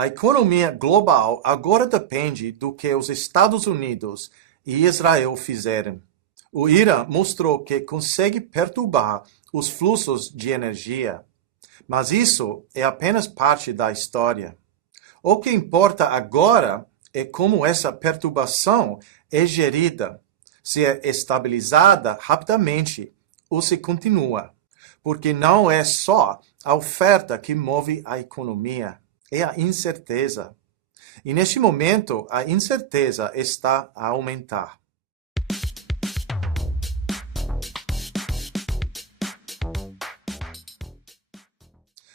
A economia global agora depende do que os Estados Unidos e Israel fizerem. O Irã mostrou que consegue perturbar os fluxos de energia, mas isso é apenas parte da história. O que importa agora é como essa perturbação é gerida, se é estabilizada rapidamente ou se continua, porque não é só a oferta que move a economia, é a incerteza. E neste momento, a incerteza está a aumentar.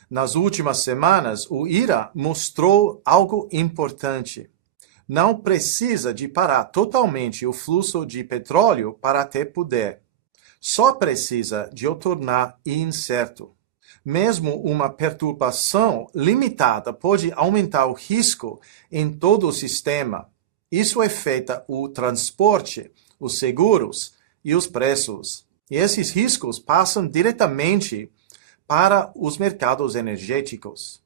Nas últimas semanas, o Irã mostrou algo importante. Não precisa de parar totalmente o fluxo de petróleo para ter poder. Só precisa de o tornar incerto. Mesmo uma perturbação limitada pode aumentar o risco em todo o sistema. Isso afeta o transporte, os seguros e os preços. E esses riscos passam diretamente para os mercados energéticos.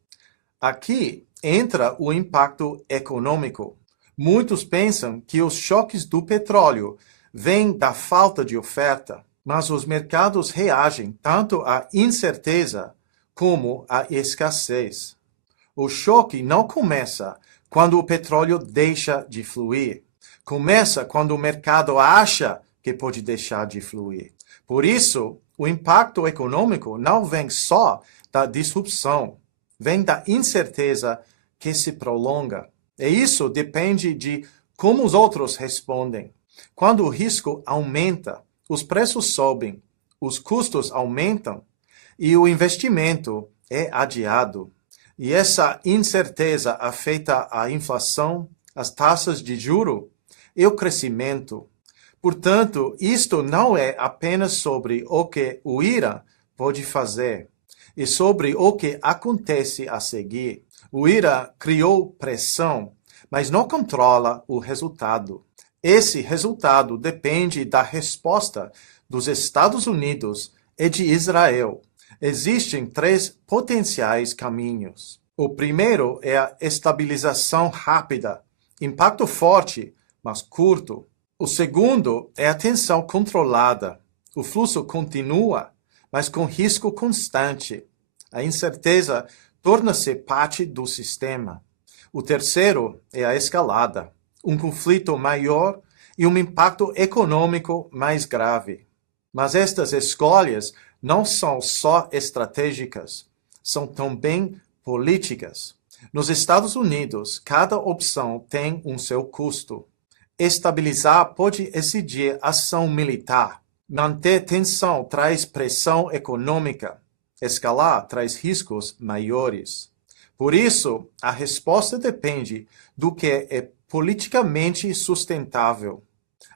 Aqui entra o impacto econômico. Muitos pensam que os choques do petróleo vêm da falta de oferta, mas os mercados reagem tanto à incerteza como à escassez. O choque não começa quando o petróleo deixa de fluir. Começa quando o mercado acha que pode deixar de fluir. Por isso, o impacto econômico não vem só da disrupção, vem da incerteza que se prolonga. E isso depende de como os outros respondem. Quando o risco aumenta, os preços sobem, os custos aumentam e o investimento é adiado. E essa incerteza afeta a inflação, as taxas de juros e o crescimento. Portanto, isto não é apenas sobre o que o Irã pode fazer, é sobre o que acontece a seguir. O Irã criou pressão, mas não controla o resultado. Esse resultado depende da resposta dos Estados Unidos e de Israel. Existem 3 potenciais caminhos. O primeiro é a estabilização rápida, impacto forte, mas curto. O segundo é a tensão controlada. O fluxo continua, mas com risco constante. A incerteza torna-se parte do sistema. O terceiro é a escalada, um conflito maior e um impacto econômico mais grave. Mas estas escolhas não são só estratégicas, são também políticas. Nos Estados Unidos, cada opção tem um seu custo. Estabilizar pode exigir ação militar. Manter tensão traz pressão econômica. Escalar traz riscos maiores. Por isso, a resposta depende do que é politicamente sustentável.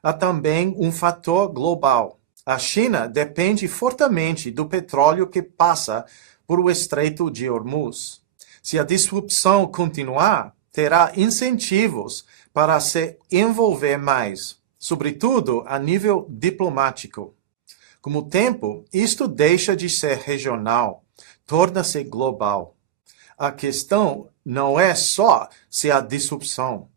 Há também um fator global. A China depende fortemente do petróleo que passa por o Estreito de Hormuz. Se a disrupção continuar, terá incentivos para se envolver mais, sobretudo a nível diplomático. Com o tempo, isto deixa de ser regional, torna-se global. A questão não é só se há disrupção,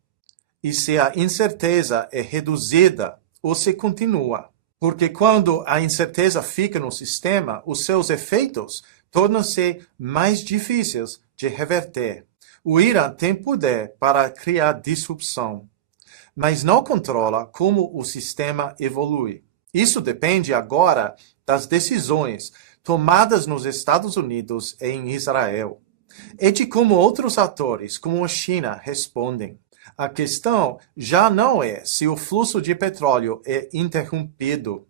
e se a incerteza é reduzida ou se continua. Porque quando a incerteza fica no sistema, os seus efeitos tornam-se mais difíceis de reverter. O Irã tem poder para criar disrupção, mas não controla como o sistema evolui. Isso depende agora das decisões tomadas nos Estados Unidos e em Israel, e de como outros atores, como a China, respondem. A questão já não é se o fluxo de petróleo é interrompido,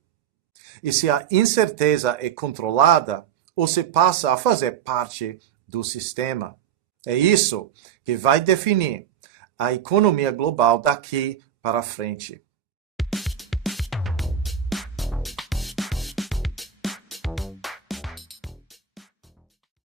e se a incerteza é controlada ou se passa a fazer parte do sistema. É isso que vai definir a economia global daqui para frente.